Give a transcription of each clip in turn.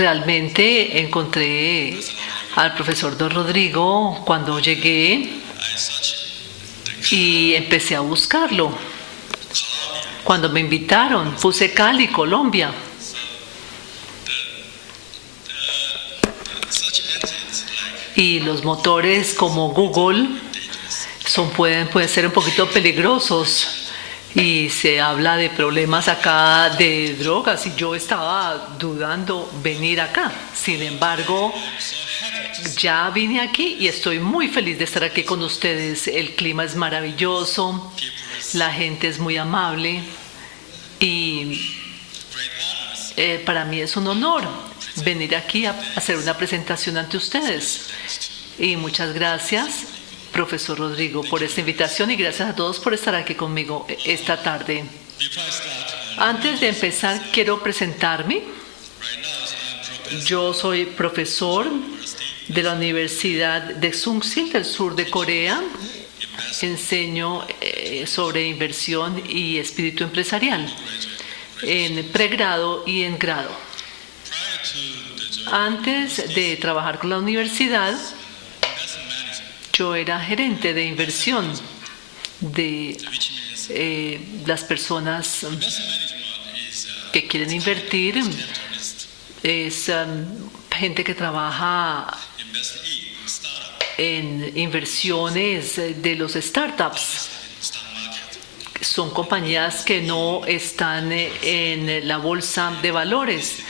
Realmente encontré al profesor Don Rodrigo cuando llegué y empecé a buscarlo. Cuando me invitaron, puse Cali, Colombia. Y los motores como Google pueden ser un poquito peligrosos. Y se habla de problemas acá de drogas y yo estaba dudando venir acá. Sin embargo, ya vine aquí y estoy muy feliz de estar aquí con ustedes. El clima es maravilloso, la gente es muy amable y para mí es un honor venir aquí a hacer una presentación ante ustedes. Y muchas gracias, profesor Rodrigo, por esta invitación y gracias a todos por estar aquí conmigo esta tarde. Antes de empezar, quiero presentarme. Yo soy profesor de la Universidad de Sungsil del sur de Corea. Enseño sobre inversión y espíritu empresarial en pregrado y en grado. Antes de trabajar con la universidad, yo era gerente de inversión de las personas que quieren invertir. Es gente que trabaja en inversiones de los startups. Son compañías que no están en la bolsa de valores.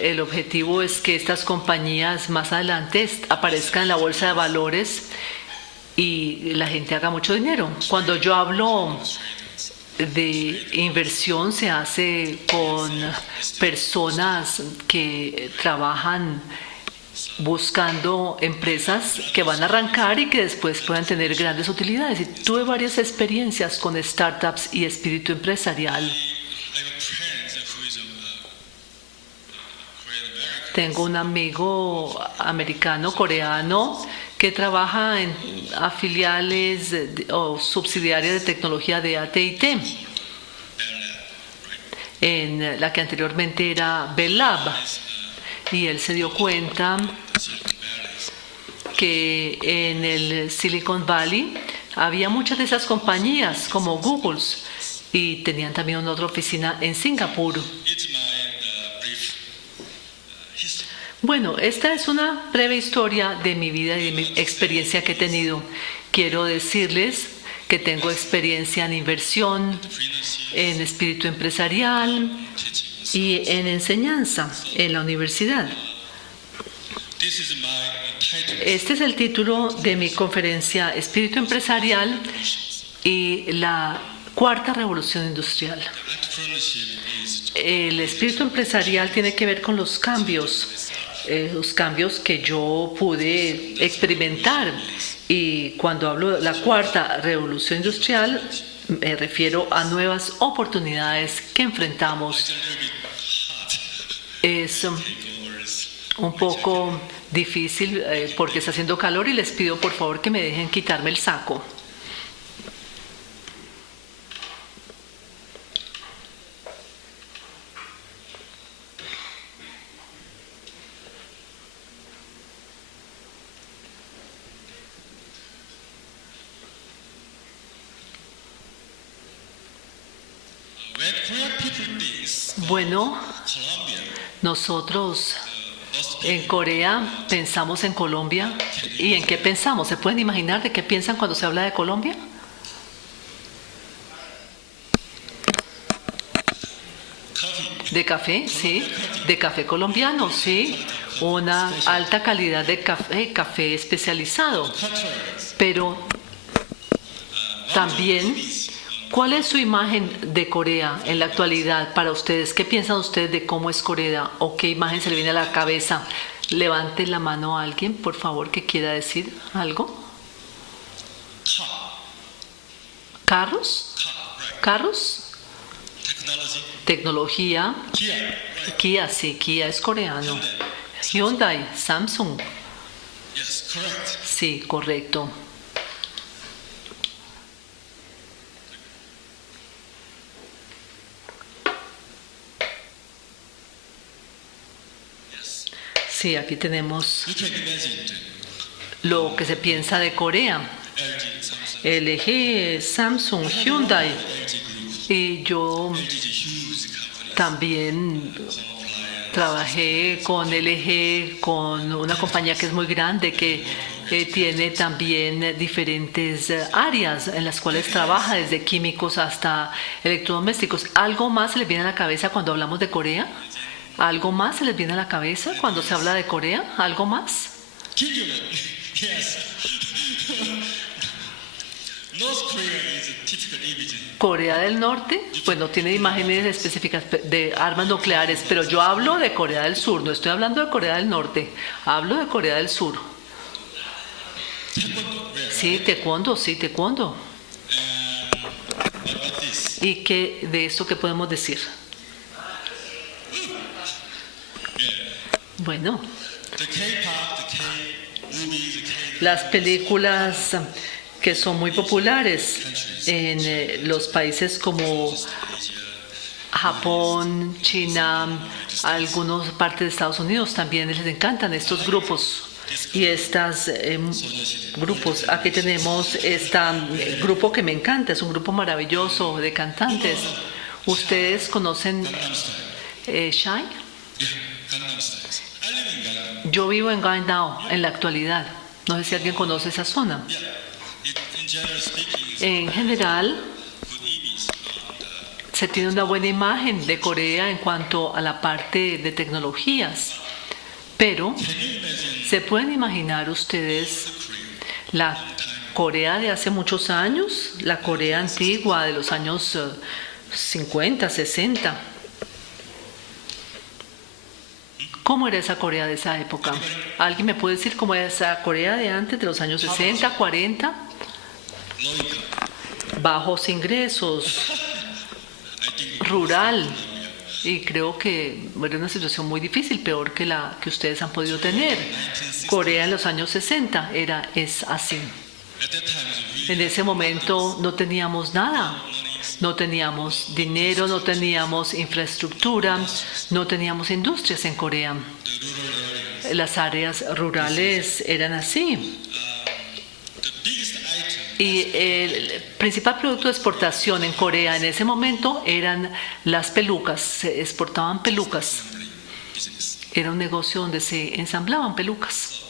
El objetivo es que estas compañías más adelante aparezcan en la bolsa de valores y la gente haga mucho dinero. Cuando yo hablo de inversión, se hace con personas que trabajan buscando empresas que van a arrancar y que después puedan tener grandes utilidades. Y tuve varias experiencias con startups y espíritu empresarial. Tengo un amigo americano, coreano, que trabaja en filiales o subsidiarias de tecnología de AT&T, en la que anteriormente era Bell Lab. Y él se dio cuenta que en el Silicon Valley había muchas de esas compañías como Google y tenían también una otra oficina en Singapur. Bueno, esta es una breve historia de mi vida y de mi experiencia que he tenido. Quiero decirles que tengo experiencia en inversión, en espíritu empresarial y en enseñanza en la universidad. Este es el título de mi conferencia, Espíritu Empresarial y la Cuarta Revolución Industrial. El espíritu empresarial tiene que ver con los cambios que yo pude experimentar. Y cuando hablo de la Cuarta Revolución Industrial, me refiero a nuevas oportunidades que enfrentamos. Es un poco difícil porque está haciendo calor y les pido por favor que me dejen quitarme el saco. Bueno, nosotros en Corea pensamos en Colombia. ¿Y en qué pensamos? ¿Se pueden imaginar de qué piensan cuando se habla de Colombia? De café, sí. De café colombiano, sí. Una alta calidad de café especializado. Pero también, ¿cuál es su imagen de Corea en la actualidad para ustedes? ¿Qué piensan ustedes de cómo es Corea o qué imagen se le viene a la cabeza? Levante la mano a alguien, por favor, que quiera decir algo. ¿Carros? ¿Carros? Tecnología. Kia, sí, Kia es coreano. Hyundai, Samsung. Sí, correcto. Sí, aquí tenemos You can imagine lo que se piensa de Corea. LG, Samsung, LG, Samsung, Hyundai. LG Group, Y yo LG is a huge company. también trabajé con LG, con una compañía que es muy grande, que tiene también diferentes áreas en las cuales trabaja, desde químicos hasta electrodomésticos. ¿Algo más se les viene a la cabeza cuando hablamos de Corea? ¿Algo más se les viene a la cabeza cuando se habla de Corea? ¿Algo más? Kim Jong-un, yes. North Korea is a typical image. Corea del Norte, pues no tiene imágenes específicas de armas nucleares, pero yo hablo de Corea del Sur, no estoy hablando de Corea del Norte, hablo de Corea del Sur. Sí, taekwondo, sí, taekwondo. What about this? ¿Y qué de esto qué podemos decir? Bueno, The K-pop, the K-movies, the K las películas que son muy populares en los países como Japón, China, algunas partes de Estados Unidos también les encantan estos grupos. Y estos grupos, aquí tenemos este grupo que me encanta, es un grupo maravilloso de cantantes. ¿Ustedes conocen Shine? Gangnam Style. I live in Gangnam. Yo vivo en Gangnam en la actualidad. No sé si alguien conoce esa zona. In general speaking, it's En general, good image. se tiene una buena imagen de Corea en cuanto a la parte de tecnologías. Pero, ¿se pueden imaginar ustedes la Corea de hace muchos años? La Corea antigua de los años 50, 60. ¿Cómo era esa Corea de esa época? ¿Alguien me puede decir cómo era esa Corea de antes, de los años 60, 40? Low income. Bajos ingresos, I think rural. Y creo que era una situación muy difícil, peor que la que ustedes han podido tener. Corea en los años 60 es así. at that time it's really En ese momento no teníamos nada. No teníamos dinero, no teníamos infraestructura, no teníamos industrias en Corea. Las áreas rurales eran así. the biggest item. Y el principal producto de exportación en Corea en ese momento eran las pelucas. Se exportaban pelucas. Business. Era un negocio donde se ensamblaban pelucas.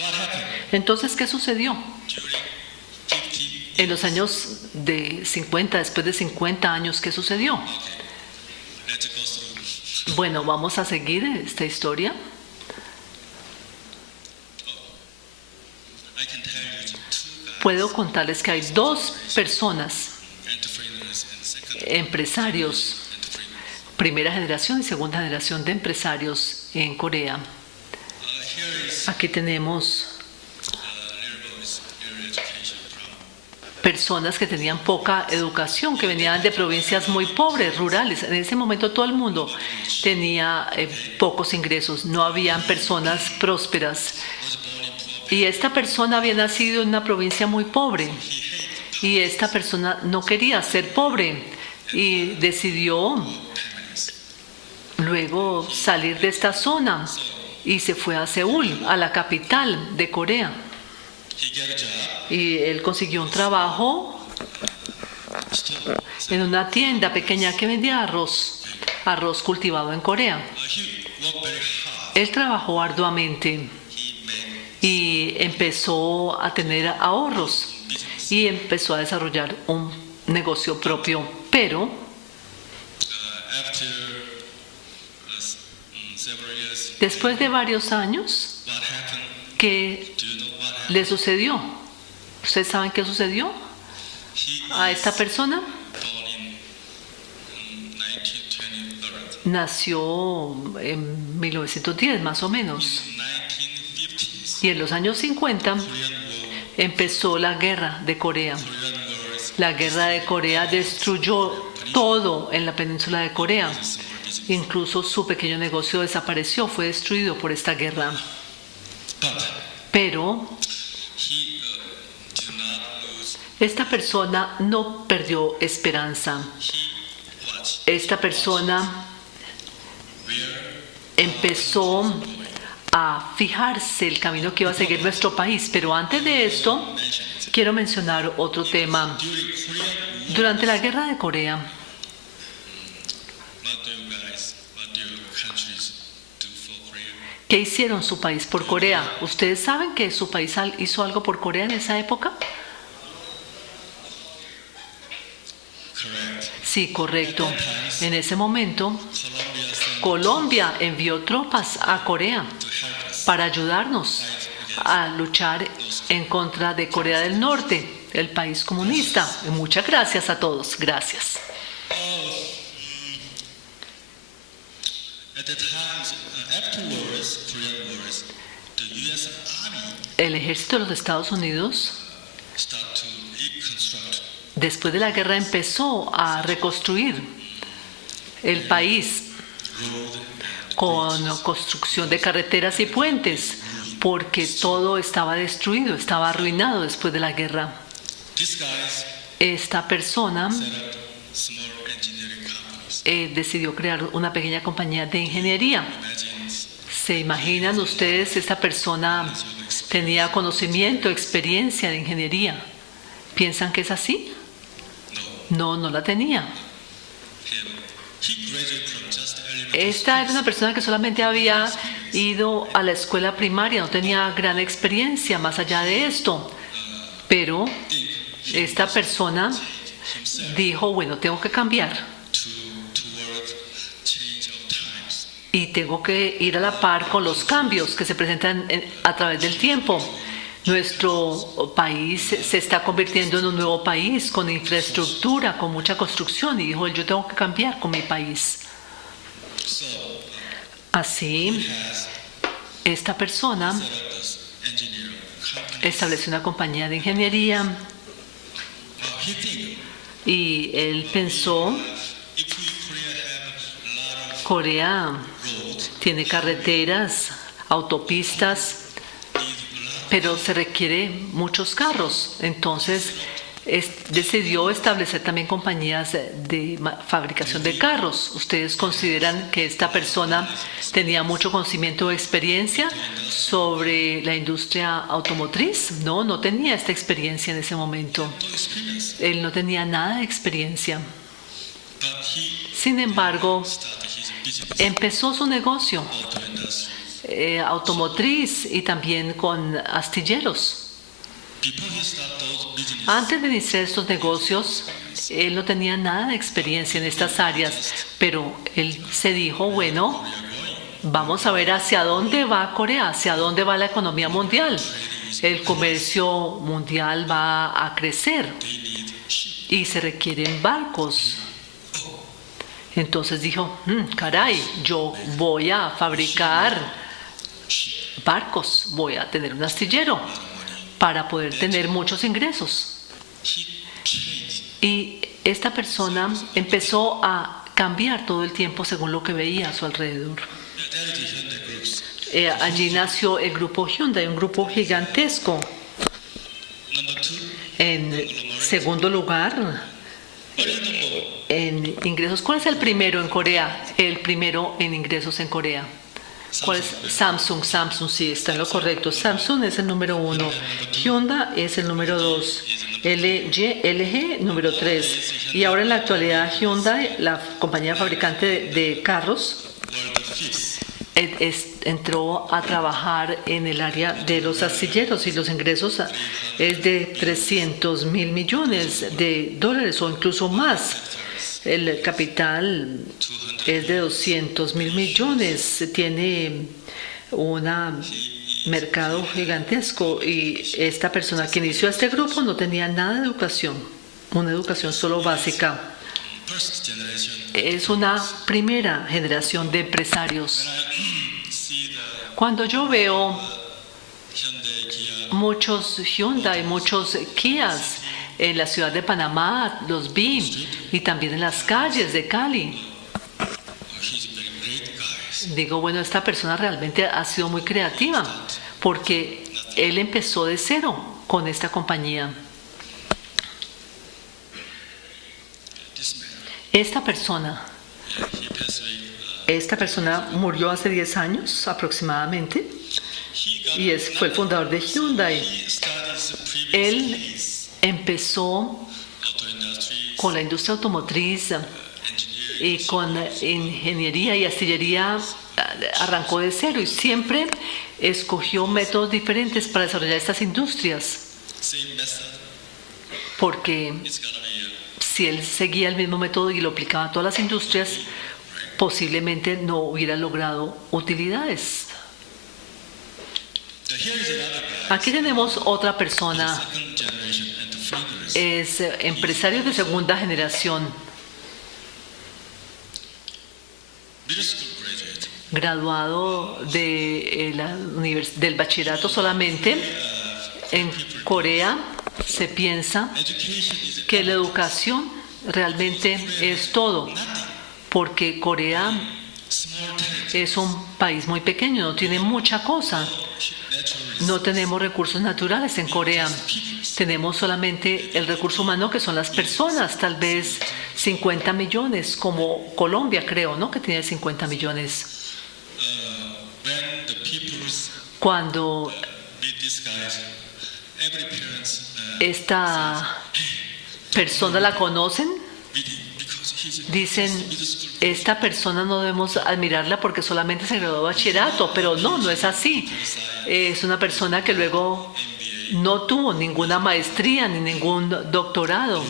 What happened Entonces, ¿qué sucedió? during 50? En los años de 50, después de 50 años, ¿qué sucedió? Let's go through. Bueno, vamos a seguir esta historia. I can tell you two guys, Puedo contarles que hay dos personas, entrepreneurs and second empresarios, entrepreneurs. primera generación y segunda generación de empresarios en Corea. Here is Aquí tenemos little boys, early education problem. personas que tenían poca educación, que venían de provincias muy pobres, rurales. En ese momento todo el mundo tenía pocos ingresos, no habían personas prósperas. Y esta persona había nacido en una provincia muy pobre. Y esta persona no quería ser pobre y decidió luego salir de esta zona y se fue a Seúl, a la capital de Corea. He got a job. Y él consiguió un trabajo en una tienda pequeña que vendía arroz cultivado en Corea. He worked very hard. Él trabajó arduamente He made y empezó a tener ahorros y empezó a desarrollar un negocio propio. Pero after several years. después de varios años, What happened? ¿qué Do you know what happened? le sucedió? ¿Ustedes saben qué sucedió He a esta persona? born in 1920. Nació en 1910 más o menos. 1950s. Y en los años 50 Korean War. empezó la guerra de Corea. Korean Wars. La guerra de Corea destruyó todo en la península de Corea. Incluso su pequeño negocio desapareció, fue destruido por esta guerra. But Pero he did not lose. esta persona no perdió esperanza. He watched Esta persona where empezó a fijarse el camino que iba a seguir nuestro país. Pero antes de esto, quiero mencionar otro tema. Durante la guerra de Corea, what do you guys, what do your countries do for Korea? ¿qué hicieron su país por Corea? ¿Ustedes saben que su país hizo algo por Corea en esa época? Correct. Sí, correcto. En ese momento, Colombia sent Colombia envió tropas a Corea to help us. para ayudarnos a luchar en contra de Corea del Norte, el país comunista. Y muchas gracias a todos. Gracias. At the times, afterwards, Korean Wars, the U.S. Army El ejército de los Estados Unidos, start to reconstruct después de la guerra, empezó a reconstruir el país road con construcción de carreteras y puentes, porque todo estaba destruido, estaba arruinado después de la guerra. These guys Esta persona set up small engineering companies. decidió crear una pequeña compañía de ingeniería. Imagine ¿Se imaginan ustedes? Esta persona tenía conocimiento, experiencia de ingeniería. ¿Piensan que es así? No, no la tenía. he graduated from just elementary Esta era una persona que solamente había ido a la escuela primaria, no tenía gran experiencia más allá de esto. Pero esta persona dijo, bueno, tengo que cambiar toward change of times. y tengo que ir a la par con los cambios que se presentan a través del tiempo. Nuestro país se está convirtiendo en un nuevo país con infraestructura, con mucha construcción, y dijo, yo tengo que cambiar con mi país. So Así, has esta persona set up this engineering company. estableció una compañía de ingeniería Now he think y él pensó, if Korea have a lot of Corea roads, tiene carreteras, autopistas, pero se requiere muchos carros. Entonces decidió establecer también compañías de fabricación de carros. ¿Ustedes consideran que esta persona tenía mucho conocimiento o experiencia sobre la industria automotriz? No, no tenía esta experiencia en ese momento. no experience, Él no tenía nada de experiencia. but he Sin embargo, started his business empezó su negocio auto industry. automotriz y también con astilleros. Before he started those business, Antes de iniciar estos negocios, él no tenía nada de experiencia en estas áreas, pero él se dijo, bueno, vamos a ver hacia dónde va Corea, hacia dónde va la economía mundial. El comercio mundial va a crecer y se requieren barcos. Entonces dijo, caray, yo voy a fabricar barcos, voy a tener un astillero para poder tener muchos ingresos. he changed Y esta persona empezó a cambiar todo el tiempo según lo que veía a su alrededor. that is Hyundai Groups. Allí nació el grupo Hyundai, un grupo gigantesco. Number two, En segundo lugar, en ingresos. ¿Cuál es el primero en Corea? El primero en ingresos en Corea. ¿Cuál es? Samsung. Samsung, sí, está en lo correcto. Samsung es el número 1. Hyundai es el número 2. LG número 3. Y ahora en la actualidad Hyundai, la compañía fabricante de carros, were the fifth. entró a trabajar en el área de los astilleros y los ingresos es de 300 mil millones de dólares o incluso más. El capital es de 200 mil millones, tiene un mercado gigantesco y esta persona que inició este grupo no tenía nada de educación, una educación solo básica. First generation. Es una primera generación de empresarios. See the Cuando yo veo Hyundai, Kia, muchos Hyundai, muchos Kias en la ciudad de Panamá, los vi, y también en las calles de Cali, he's very great guys. digo, bueno, esta persona realmente ha sido muy creativa porque él empezó de cero con esta compañía. This man, Esta persona he passed away Esta persona murió hace 10 años aproximadamente y fue el fundador de Hyundai. He started the previous Él days, empezó auto industry, con la industria automotriz y con ingeniería y astillería. Arrancó de cero y siempre escogió métodos diferentes para desarrollar estas industrias, same method. porque It's gonna be si él seguía el mismo método y lo aplicaba a todas las industrias, posiblemente no hubiera logrado utilidades. here is another guy, Aquí tenemos otra persona, second generation entrepreneurs. es empresario de segunda generación, Middle school graduate. graduado del bachillerato solamente. En Corea se piensa Education is que la educación realmente es todo, porque Corea small territory. es un país muy pequeño, no tiene mucha cosa. Natural No tenemos recursos naturales en Corea. Tenemos solamente el recurso humano, que son las personas, tal vez 50 millones, como Colombia, creo, ¿no? Que tiene 50 millones. when the people's Cuando meet these guys, every parents esta persona la conocen, because he's dicen, middle school. esta persona no debemos admirarla porque solamente se graduó de bachillerato, pero no es así. Es una persona que luego no tuvo ninguna maestría ni ningún doctorado.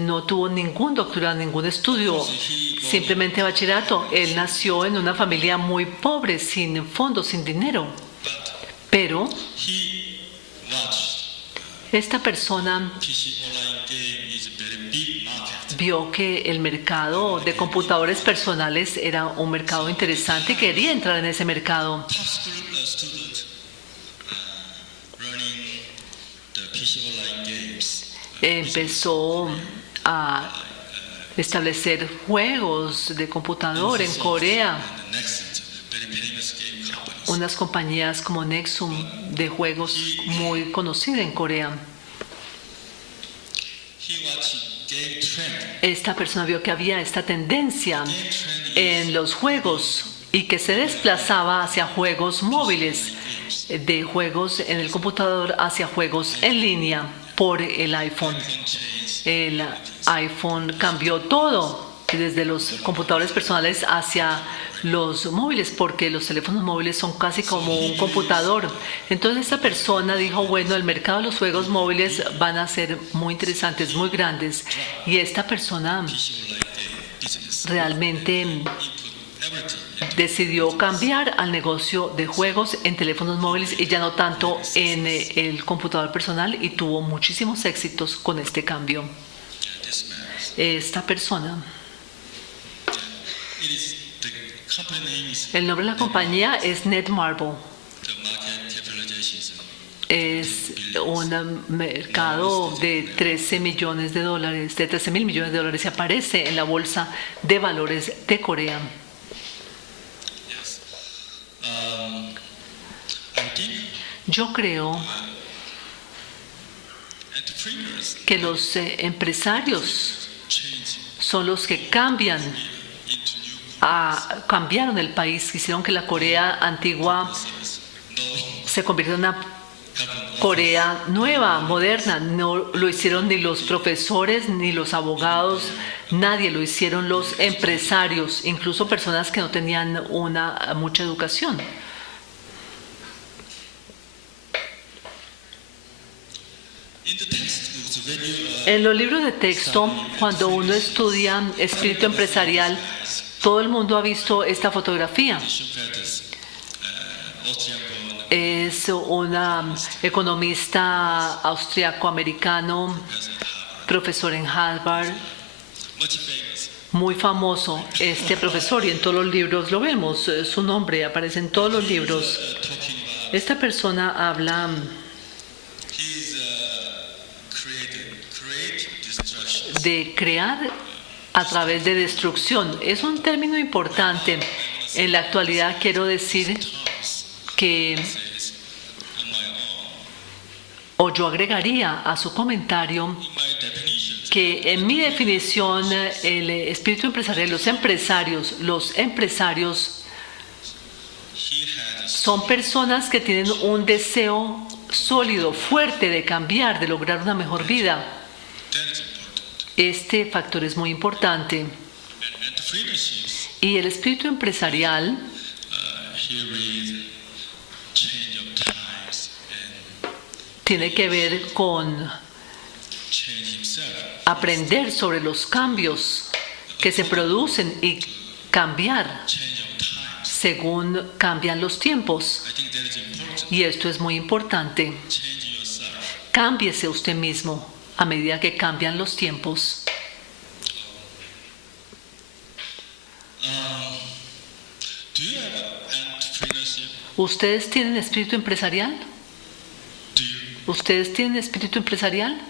No tuvo ningún doctorado, ningún estudio, simplemente bachillerato. Él nació en una familia muy pobre, sin fondos, sin dinero. Pero He watched esta persona PC online game is a very big market. vio que el mercado de computadores personales era un mercado interesante y quería entrar en ese mercado. Top school student running the PC online games. Empezó a establecer juegos de computador en Corea, The next very famous game companies. unas compañías como Nexum de juegos muy conocida en Corea. He watched game trend. Esta persona vio que había esta tendencia en los juegos y que se desplazaba hacia juegos móviles, de juegos en el computador hacia juegos en línea por el iPhone. El iPhone cambió todo, desde los computadores personales hacia los móviles, porque los teléfonos móviles son casi como un computador. Entonces esta persona dijo, bueno, el mercado de los juegos móviles van a ser muy interesantes, muy grandes. Y esta persona Business. realmente decidió cambiar al negocio de juegos en teléfonos móviles y ya no tanto en el computador personal, y tuvo muchísimos éxitos con este cambio. This man. Esta persona, It is the company name is el nombre de la compañía es Netmarble. the market capitalization Es un mercado de 13 millones de dólares, de 13 mil millones de dólares, y aparece en la bolsa de valores de Corea. Yes. I think Yo creo entrepreneurs que los empresarios change son los que cambian, into new cambiaron el país, hicieron que la Corea antigua se convirtiera en una Corea nueva, moderna. No lo hicieron ni los profesores ni los abogados, nadie, lo hicieron los empresarios, incluso personas que no tenían mucha educación. in the textbooks when you En los libros de texto, cuando uno estudia espíritu empresarial, todo el mundo ha visto esta fotografía. Schumpeter's Austrian born Es un economista austriaco-americano, profesor en Harvard, much famous. muy famoso este profesor, y en todos los libros lo vemos, su nombre aparece en todos los libros. Talking about Esta persona habla his create destruction. de crear a través de destrucción. Es un término importante. En la actualidad quiero decir que, o yo agregaría a su comentario, My definitions que en mi definición el espíritu empresarial, los empresarios he had a son personas que tienen un deseo sólido, fuerte de cambiar, de lograr una mejor vida. that is important. Este factor es muy importante. And entrepreneurships, Y el espíritu empresarial here is change of times and tiene que ver con change himself. aprender sobre los cambios que se producen y cambiar Change of times. según cambian los tiempos. I think that is important. Y esto es muy importante. Change yourself. Cámbiese usted mismo a medida que cambian los tiempos. Do you have entrepreneurship? ¿Ustedes tienen espíritu empresarial? Do you? ¿Ustedes tienen espíritu empresarial?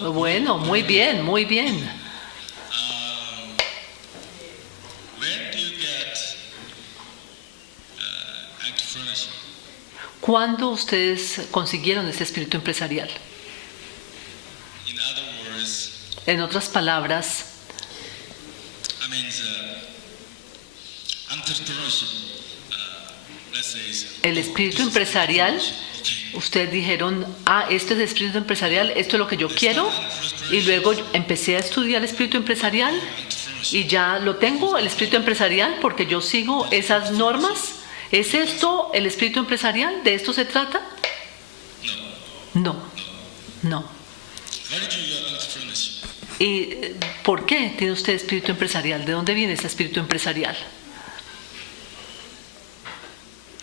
Oh, Bueno, muy bien, muy bien. when do you get entrepreneurship? ¿Cuándo ustedes consiguieron ese espíritu empresarial? In other words, En otras palabras, I mean the entrepreneurship. Let's say is el espíritu empresarial, ustedes dijeron, este es el espíritu empresarial, esto es lo que yo quiero, y luego empecé a estudiar el espíritu empresarial y ya lo tengo, el espíritu empresarial, porque yo sigo esas normas. ¿Es esto el espíritu empresarial? ¿De esto se trata? No, no. why did you get entrepreneurship? ¿Y por qué tiene usted espíritu empresarial? ¿De dónde viene ese espíritu empresarial?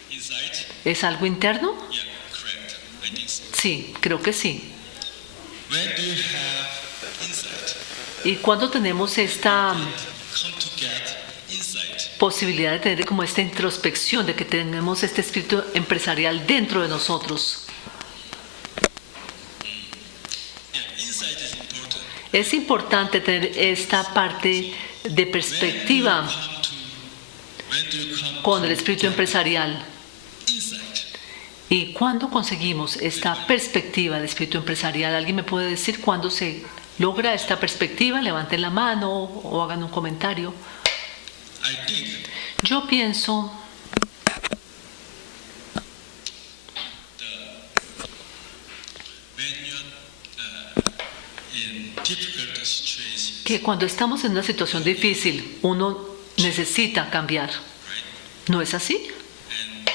Inside? ¿Es algo interno? Yeah, correct. I think so. Sí, creo que sí. When do you have insight? ¿Y cuándo tenemos esta Come to get insight. posibilidad de tener como esta introspección, de que tenemos este espíritu empresarial dentro de nosotros? Yeah, insight is important. Es importante tener esta parte de perspectiva When do you come con el espíritu empresarial. insight? ¿Y cuándo conseguimos esta perspectiva del espíritu empresarial? ¿Alguien me puede decir cuándo se logra esta perspectiva? Levanten la mano o hagan un comentario. I think Yo pienso when you're in difficult situations, que cuando estamos en una situación difícil, uno necesita cambiar. ¿No es así? and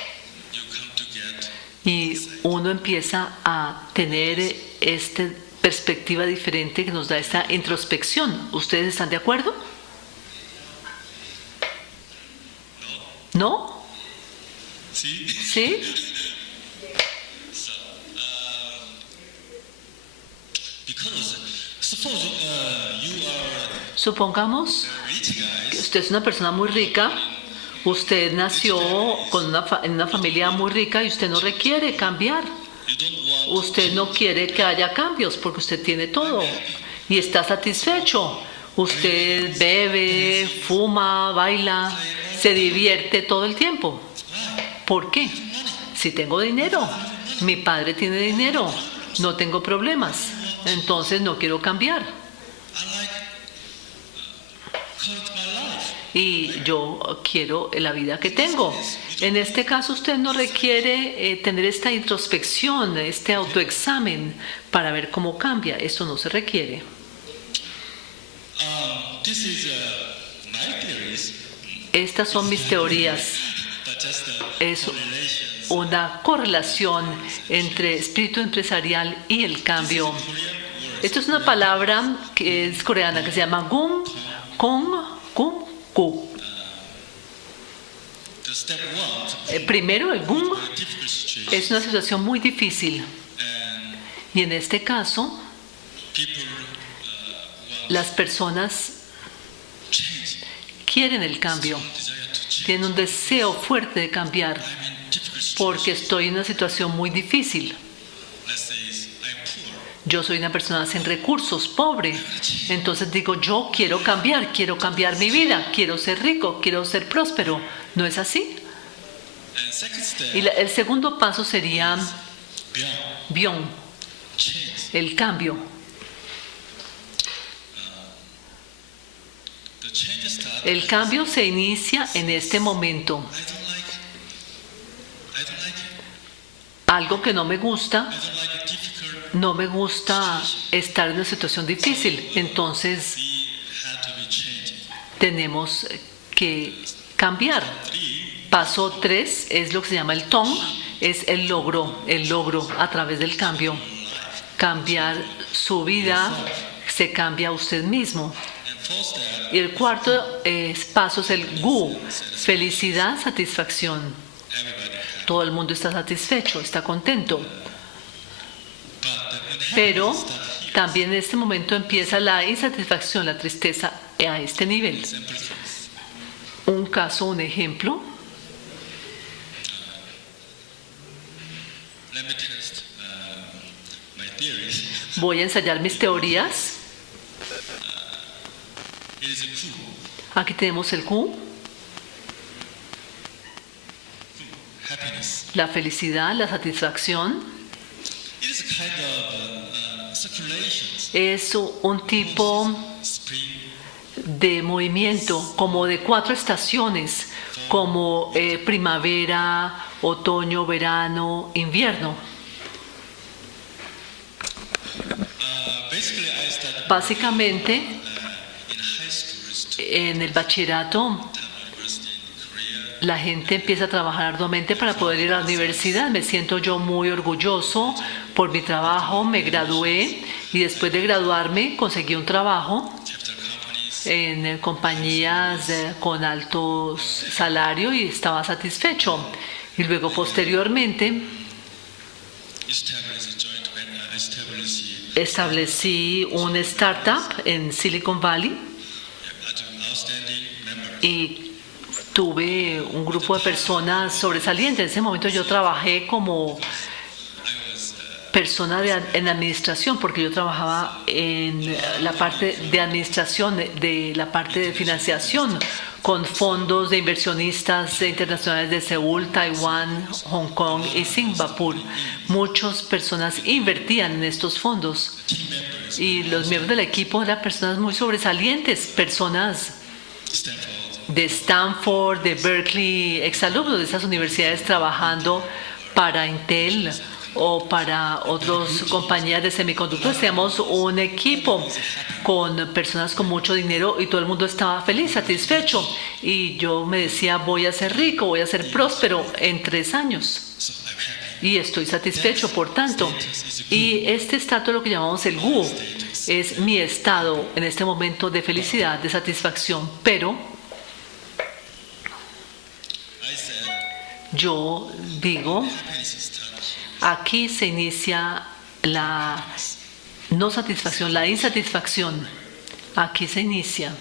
you come to get Y uno empieza a tener esta perspectiva diferente que nos da esta introspección. ¿Ustedes están de acuerdo? ¿No? see. ¿Sí? Because suppose you are Supongamos rich que guys, usted es una persona muy rica, usted nació en una familia muy rica y usted no requiere cambiar. you don't want Usted no quiere que haya cambios porque usted tiene todo y está satisfecho. Usted bebe, fuma, baila, se divierte todo el tiempo. ¿Por qué? Si tengo dinero, mi padre tiene dinero, no tengo problemas, entonces no quiero cambiar. I like current my life. Y yo quiero la vida que tengo. En este caso usted no requiere tener esta introspección, este autoexamen para ver cómo cambia. Esto no se requiere. This is my theories, Estas son mis teorías. but just Es correlations. una correlación entre espíritu empresarial y el cambio. Esto es una palabra que es coreana que se llama gung, kong, gung, ku. The step one, Primero, el gung difficult situation, es una situación muy difícil. and Y en este caso, people las personas change, quieren el cambio, desire to change. tienen un deseo fuerte de cambiar, I'm in difficult situation. porque estoy en una situación muy difícil. Let's say I'm poor. Yo soy una persona sin recursos, pobre. Entonces digo, yo quiero cambiar mi vida, quiero ser rico, quiero ser próspero. ¿No es así? And second step, Y el segundo paso sería beyond Byung, change. el cambio. The change starts. El cambio se inicia en este momento. I don't like it. I don't like it. Algo que no me gusta, I don't like it difficult. no me gusta estar en una situación difícil. Entonces We had to be changed. tenemos que cambiar. 3. Paso 3 es lo que se llama el tong, es el logro a través del cambio. Cambiar su vida, se cambia a usted mismo. And 4th step. Y el cuarto paso es el gu, felicidad, satisfacción. Everybody happy. Todo el mundo está satisfecho, está contento. But the Pero unhappiness starts here. también en este momento empieza la insatisfacción, la tristeza a este nivel. Example is this. Un caso, un ejemplo. Let me test my theories. Voy a ensayar mis teorías. It is a clue. Aquí tenemos el Q, Happiness. la felicidad, la satisfacción. It is a kind of circulations. Es un tipo Spring, de movimiento, como de 4 estaciones, como primavera, otoño, verano, invierno. basically, I started Básicamente, in high school, en el bachillerato, university in Korea. la gente empieza a trabajar arduamente para poder ir a la universidad. Me siento yo muy orgulloso por mi trabajo, me gradué y después de graduarme conseguí un trabajo Capital companies. en compañías con alto salario y estaba satisfecho. Y luego posteriormente establecí un startup en Silicon Valley y tuve un grupo de personas sobresalientes. En ese momento yo trabajé como persona en administración, porque yo trabajaba en la parte de administración, de la parte de financiación, con fondos de inversionistas internacionales de Seúl, Taiwán, Hong Kong y Singapur. Muchas personas invertían en estos fondos y los miembros del equipo eran personas muy sobresalientes, personas de Stanford, de Berkeley, exalumnos de esas universidades trabajando para Intel o para otras compañías de semiconductores. Teníamos un equipo con personas con mucho dinero y todo el mundo estaba feliz, satisfecho. Y yo me decía, voy a ser rico, voy a ser próspero en 3 años. Y estoy satisfecho, por tanto. Y este estado, lo que llamamos el gu, es mi estado en este momento de felicidad, de satisfacción. Pero yo digo, aquí se inicia la no satisfacción, la insatisfacción. Aquí se inicia.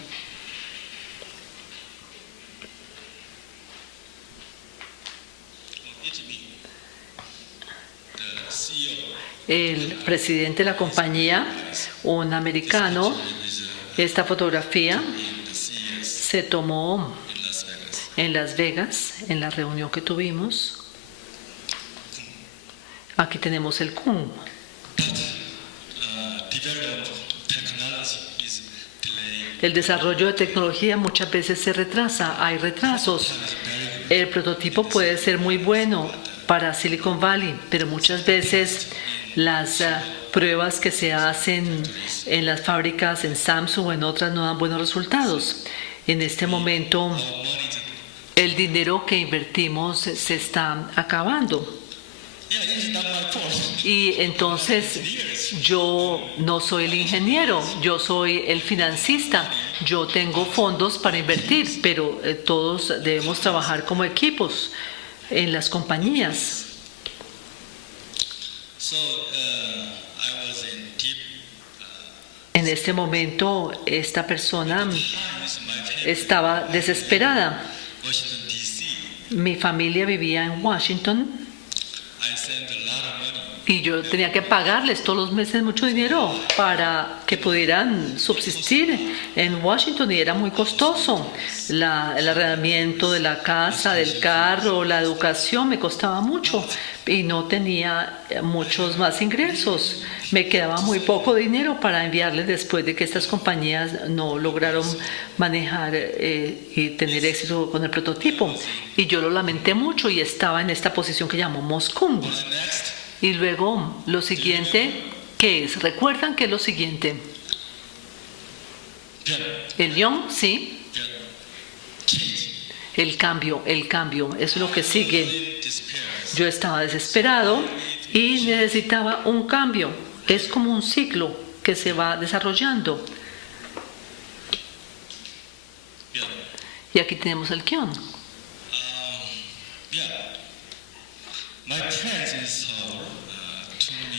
El presidente de la compañía, un americano, esta fotografía se tomó en Las Vegas, en la reunión que tuvimos. Aquí tenemos el Kung. El desarrollo de tecnología muchas veces se retrasa, hay retrasos. El prototipo puede ser muy bueno para Silicon Valley, pero muchas veces las pruebas que se hacen en las fábricas, en Samsung o en otras, no dan buenos resultados. En este momento, el dinero que invertimos se está acabando. Y entonces yo no soy el ingeniero, yo soy el financista. Yo tengo fondos para invertir, pero todos debemos trabajar como equipos en las compañías. En este momento, esta persona estaba desesperada. Mi familia vivía en Washington Y yo tenía que pagarles todos los meses mucho dinero para que pudieran subsistir en Washington y era muy costoso. El arrendamiento de la casa, del carro, la educación me costaba mucho y no tenía muchos más ingresos. Me quedaba muy poco dinero para enviarles después de que estas compañías no lograron manejar y tener éxito con el prototipo. Y yo lo lamenté mucho y estaba en esta posición que llamó Moscú. Y luego, lo siguiente, ¿qué es? ¿Recuerdan qué es lo siguiente? El Young, sí. El cambio, eso es lo que sigue. Yo estaba desesperado y necesitaba un cambio. Es como un ciclo que se va desarrollando. Y aquí tenemos el Kion.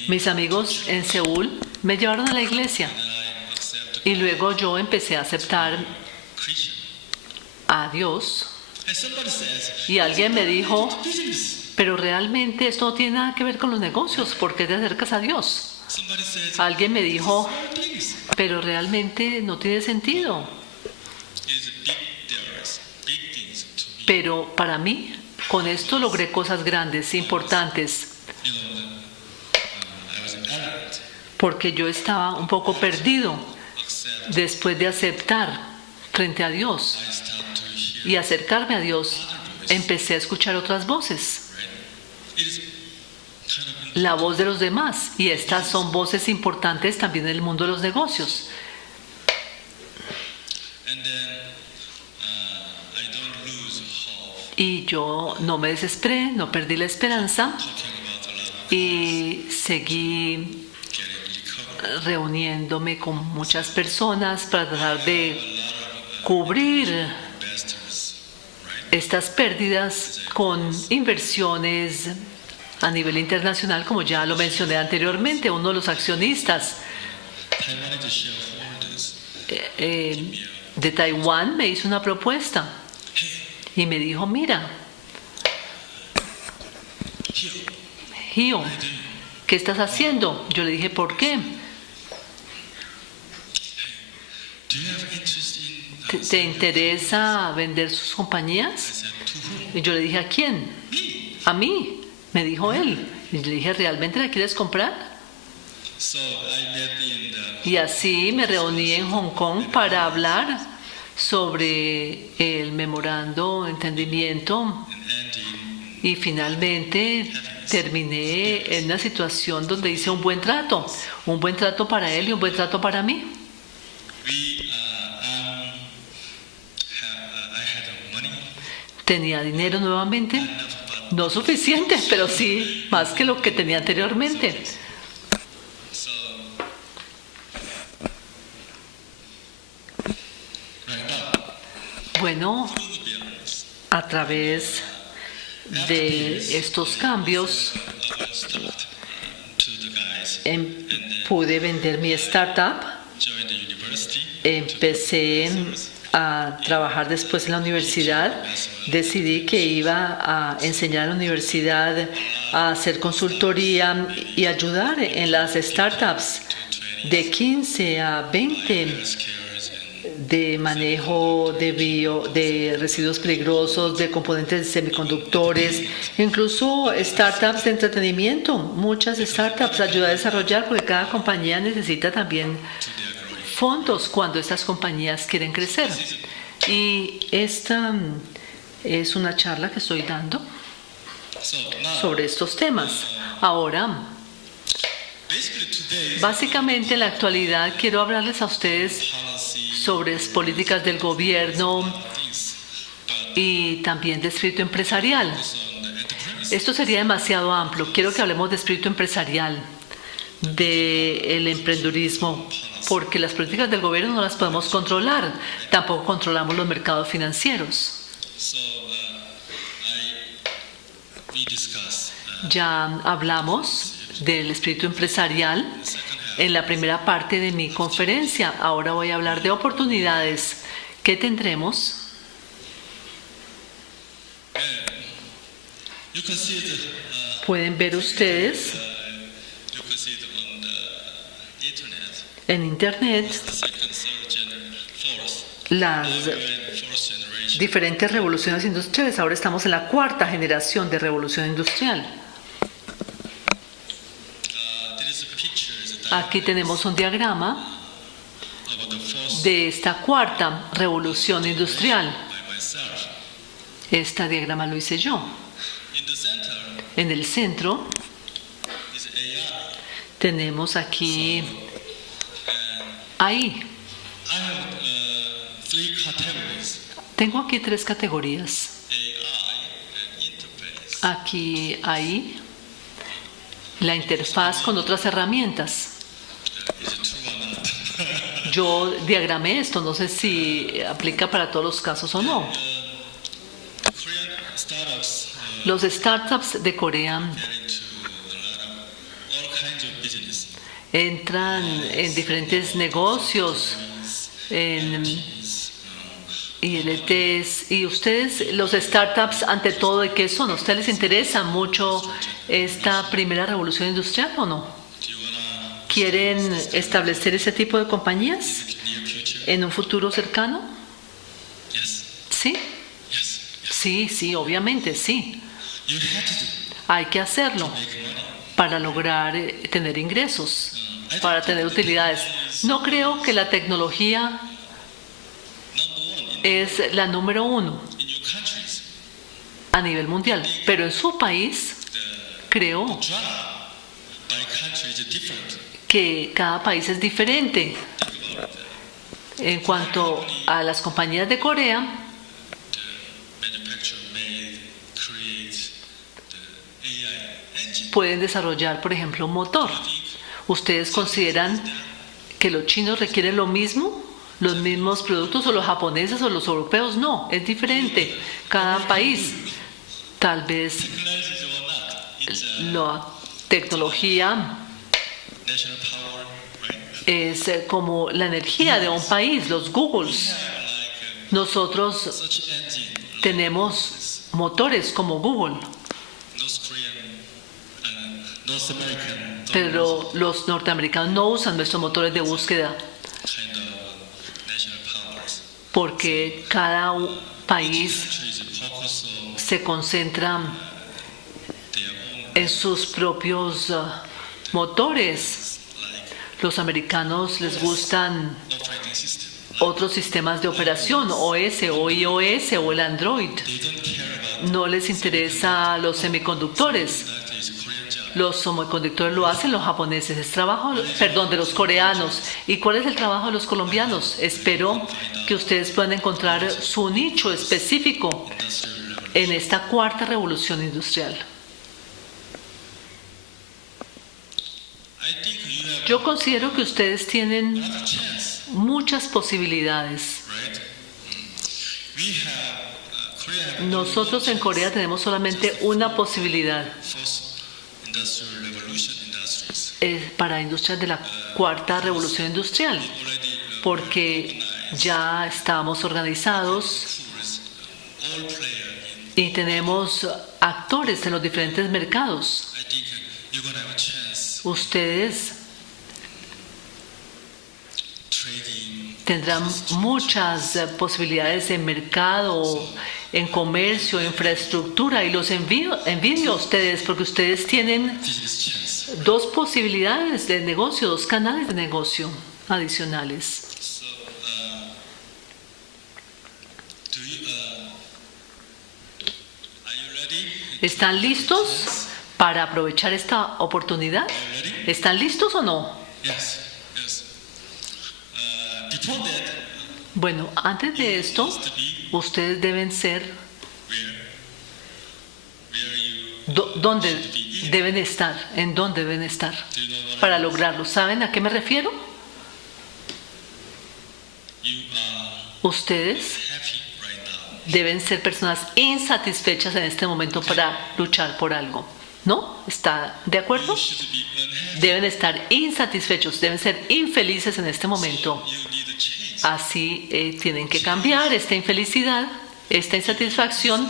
Mis amigos en Seúl me llevaron a la iglesia y luego yo empecé a aceptar a Dios y alguien me dijo, pero realmente esto no tiene nada que ver con los negocios, ¿por qué te acercas a Dios? Alguien me dijo, pero realmente no tiene sentido. Pero para mí, con esto logré cosas grandes, importantes. Porque yo estaba un poco perdido después de aceptar frente a Dios y acercarme a Dios. Empecé a escuchar otras voces, la voz de los demás, y estas son voces importantes también en el mundo de los negocios. Y yo no me desesperé, no perdí la esperanza y seguí reuniéndome con muchas personas para tratar de cubrir estas pérdidas con inversiones a nivel internacional, como ya lo mencioné anteriormente. Uno de los accionistas de Taiwán me hizo una propuesta y me dijo, mira, Hio, ¿qué estás haciendo? Yo le dije, ¿por qué? ¿Te interesa vender sus compañías? Y yo le dije, ¿a quién? A mí, me dijo él. Y le dije, ¿realmente la quieres comprar? Y así me reuní en Hong Kong para hablar sobre el memorando de entendimiento y finalmente terminé en una situación donde hice un buen trato para él y un buen trato para mí. Tenía dinero nuevamente, no suficiente, pero sí más que lo que tenía anteriormente. Bueno, a través de estos cambios pude vender mi startup, empecé a trabajar después en la universidad, decidí que iba a enseñar en la universidad, a hacer consultoría y ayudar en las startups de 15 a 20 de manejo de residuos peligrosos, de componentes de semiconductores, incluso startups de entretenimiento. Muchas startups ayudan a desarrollar, porque cada compañía necesita también fondos cuando estas compañías quieren crecer. Y esta es una charla que estoy dando sobre estos temas. Ahora, básicamente en la actualidad quiero hablarles a ustedes sobre las políticas del gobierno y también de espíritu empresarial. Esto sería demasiado amplio. Quiero que hablemos de espíritu empresarial, del emprendedurismo, porque las políticas del gobierno no las podemos controlar. Tampoco controlamos los mercados financieros. Ya hablamos del espíritu empresarial en la primera parte de mi conferencia. Ahora voy a hablar de oportunidades que tendremos. Pueden ver ustedes En Internet, second, third, fourth, las fourth generation. diferentes revoluciones industriales. Ahora estamos en la cuarta generación de revolución industrial. There is a picture Aquí tenemos un diagrama about the fourth de esta cuarta revolución industrial. by myself. Este diagrama lo hice yo. In the center En el centro is AI. tenemos aquí ahí. I have three categories: Tengo aquí 3 categorías. AI and interface. Aquí ahí la interfaz con otras herramientas. Is it true or not? Yo diagramé esto, no sé si aplica para todos los casos o no. Korean startups Los startups de Corea get into all kinds of business. entran en diferentes negocios, en ILTs, y ustedes, los startups, ante todo, ¿de qué son? ¿A ustedes les interesa mucho esta primera revolución industrial o no? Do you wanna ¿Quieren establecer ese tipo de compañías near future? en un futuro cercano? Yes. ¿Sí? Yes. Sí, sí, obviamente, sí. You have to do. Hay que hacerlo Make money. para lograr tener ingresos, para tener utilidades. No creo que la tecnología Number one es la número 1 in your countries. a nivel mundial, pero en su país creo Drug by country is different. que cada país es diferente. En cuanto a las compañías de Corea, Manufacture may create the AI engine. pueden desarrollar, por ejemplo, un motor. ¿Ustedes consideran que los chinos requieren lo mismo? ¿Los mismos productos o los japoneses o los europeos? No, es diferente. Cada país, tal vez Technologies or not, it's la tecnología national power, right? es como la energía de un país, los Googles. Nosotros Such engine, tenemos motores como Google, North Korean and North American don't pero los norteamericanos no usan nuestros motores de búsqueda kind of national powers. porque cada país Countries focus on se concentra their own en sus propios motores. Los americanos les gustan operating system. otros sistemas de operación, OS o iOS o el Android. They don't care about No les interesa los semiconductores. that is Korean job. Los semiconductores lo hacen los japoneses, es trabajo, perdón, de los coreanos. ¿Y cuál es el trabajo de los colombianos? Espero que ustedes puedan encontrar su nicho específico Industrial revolution. en esta cuarta revolución industrial. I think you have Yo considero que ustedes tienen a chance, muchas posibilidades. right? We have Korea have Nosotros en Corea tenemos solamente una posibilidad fourth industrial revolution industries. para industrias de la cuarta revolución industrial, Already porque ya estamos organizados tools, all player y tenemos actores en los diferentes mercados. I think you're gonna have a chance Ustedes trading tendrán muchas posibilidades en mercado, en comercio, infraestructura, y los envidio a ustedes porque ustedes tienen business chance. 2 posibilidades de negocio, 2 canales de negocio adicionales. So do you are you ready? ¿Están listos para aprovechar esta oportunidad? ¿Están listos o no? Yes, yes. Before that, Bueno, antes de esto, ustedes deben ser where you ¿dónde deben estar? ¿En dónde deben estar? do you know what Para lograrlo. ¿Saben a qué me refiero? you are Ustedes happy right now. deben ser personas insatisfechas en este momento para luchar por algo. ¿No? ¿Está de acuerdo? You should be unhappy. Deben estar insatisfechos, deben ser infelices en este momento. You need a change. Así tienen que cambiar esta infelicidad, esta insatisfacción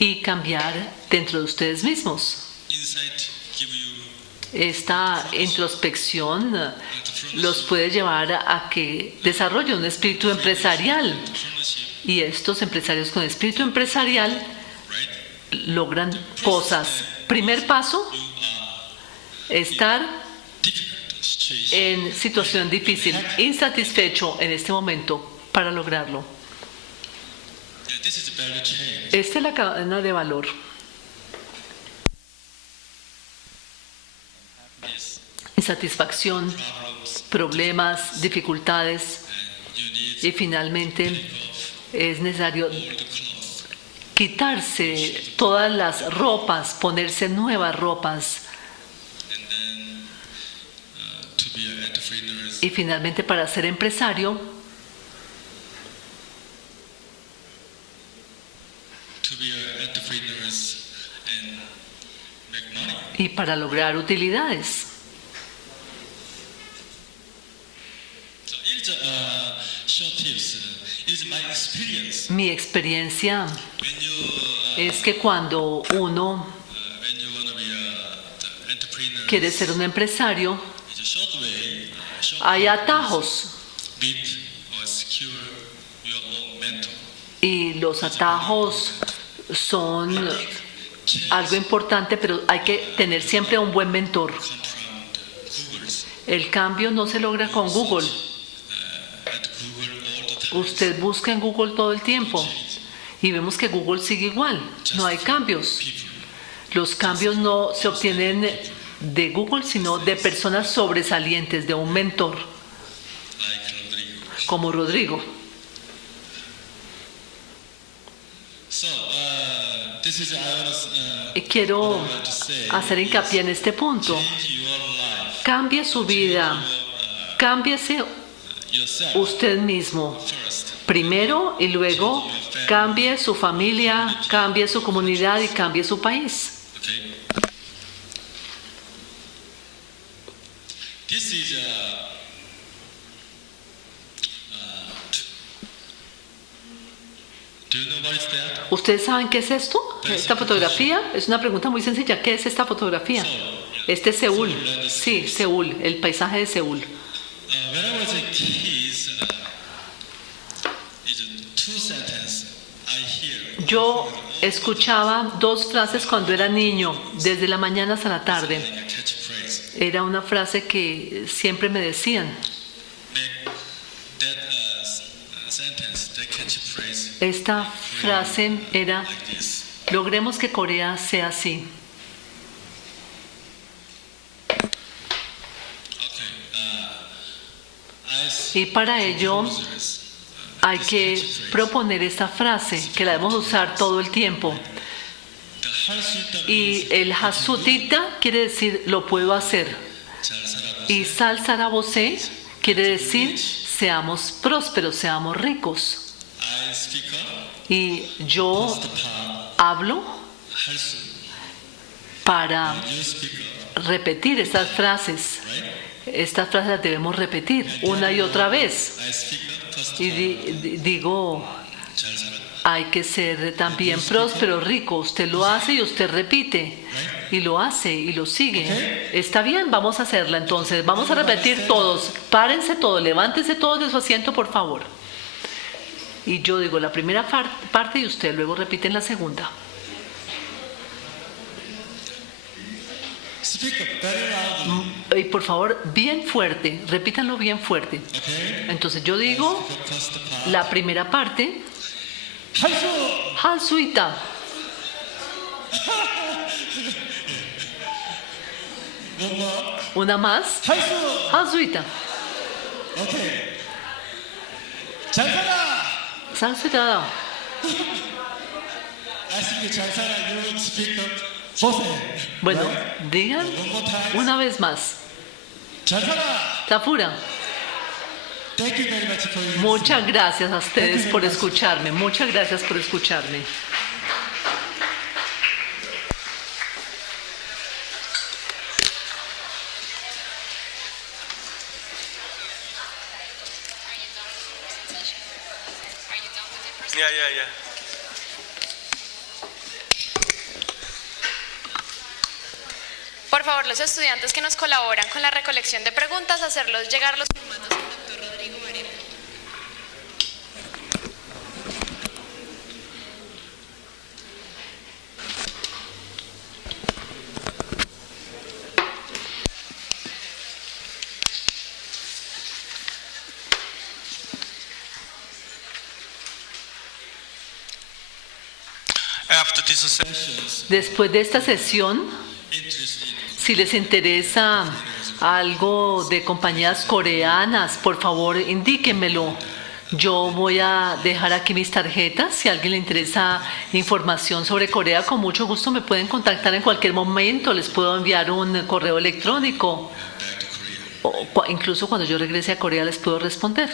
y cambiar dentro de ustedes mismos. Insight give you Esta introspección los puede llevar a que desarrollen un espíritu empresarial. Y estos empresarios con espíritu empresarial logran cosas. Primer paso, estar en situación difícil, insatisfecho en este momento para lograrlo. This is the value chain. Esta es la cadena de valor. Yes. Insatisfacción, problemas, dificultades. You need Y finalmente es necesario quitarse todas las ropas, ponerse nuevas ropas. and then to be an entrepreneur. Y finalmente para ser empresario, To be an entrepreneur and make money. y para lograr utilidades. So it's short tips. It's my experience. Mi experiencia When you es que cuando uno when you want to be an entrepreneur, quiere ser un empresario, it's a short way. Short hay atajos. build or secure your own mentor. Y los atajos son algo importante, pero hay que tener siempre un buen mentor. Come from the Google's. El cambio no se logra con Google. At Google all the time. Usted busca en Google todo el tiempo y vemos que Google sigue igual. No hay cambios. Los cambios no se obtienen de Google, sino de personas sobresalientes, de un mentor, Like Rodrigo. como Rodrigo. So this is I want Y quiero to say. hacer hincapié en este punto. Change your life Cambie su vida. Cámbiese yourself usted mismo. first. Primero y luego cambie su familia, cambie su comunidad y cambie su país. Okay. This is do you know what is that? ¿Ustedes saben qué es esto? Esta fotografía es una pregunta muy sencilla. ¿Qué es esta fotografía? Este es Seúl. Sí, Seúl, el paisaje de Seúl. When I was a kid, it's two sentences I hear. Yo escuchaba dos frases cuando era niño, desde la mañana hasta la tarde. Like a catchphrase. Era una frase que siempre me decían. Make that sentence, that catchphrase, Esta frase era, like this. logremos que Corea sea así. Okay. I see Y para ello users, hay que proponer esta frase, que la debemos usar todo el tiempo. the Halsita Y el Hasutita quiere decir lo puedo hacer. 잘 살아보. Y Salsarabose quiere decir seamos prósperos, seamos ricos. I speak up. Y yo The part hablo 할수. para You speak up, repetir estas frases. right? Estas frases las debemos repetir una y otra vez. I speak up. First Y part digo, 잘 살아. hay que ser también próspero, rico. Usted lo hace y usted repite. Y lo hace y lo sigue. Está bien, vamos a hacerla entonces. Vamos a repetir todos. Párense todos, levántense todos de su asiento, por favor. Y yo digo la primera parte y usted luego repite la segunda. Speak up very loudly. Y por favor, bien fuerte. Repítanlo bien fuerte. Okay. Entonces yo digo Speak up first part. la primera parte. 할수. Hansuita. One more. Una más. 할수. Hansuita. Okay. 잘 살아. Sansuita. I think 잘 살아. You speak up. 보세. Bueno, Right? digan One more time. una vez más. 잘 살아. Tafura. Thank you very much for your Muchas gracias a ustedes por escucharme. Muchas gracias por escucharme. Yeah. Por favor, los estudiantes que nos colaboran con la recolección de preguntas, hacerlos llegar los formatos al doctor Rodrigo Varela. After these sessions, Después de esta sesión, interested in si les interesa algo de compañías coreanas, por favor indíquenmelo. Yo voy a dejar aquí mis tarjetas. Si a alguien le interesa información sobre Corea, con mucho gusto me pueden contactar en cualquier momento. Les puedo enviar un correo electrónico. O incluso cuando yo regrese a Corea les puedo responder.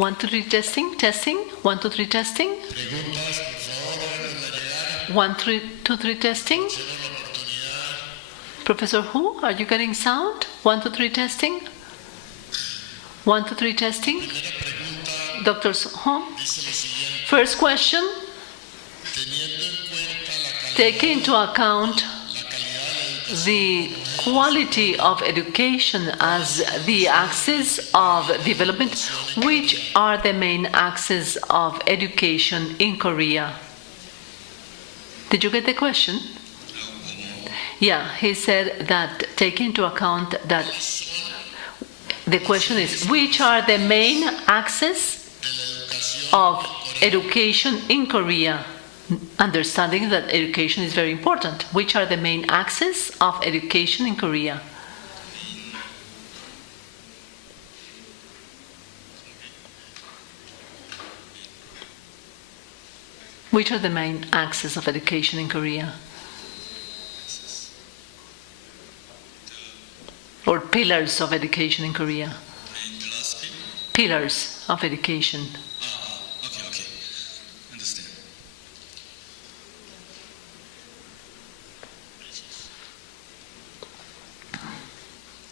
One, two, three, testing, testing. 1, 2, 3, testing. 1, 3, 2, 3, testing. Professor Hu, are you getting sound? 1, 2, 3, testing. 1, 2, 3, testing. Dr. Hu. First question. Take into account the quality of education as the axis of development. Which are the main axes of education in Korea? Did you get the question? Yeah, he said that take into account that the question is which are the main axes of education in Korea? Understanding that education is very important. Which are the main axes of education in Korea? Which are the main axes of education in Korea? Or pillars of education in Korea? main philosophy. Pillars of education. Okay. Understand.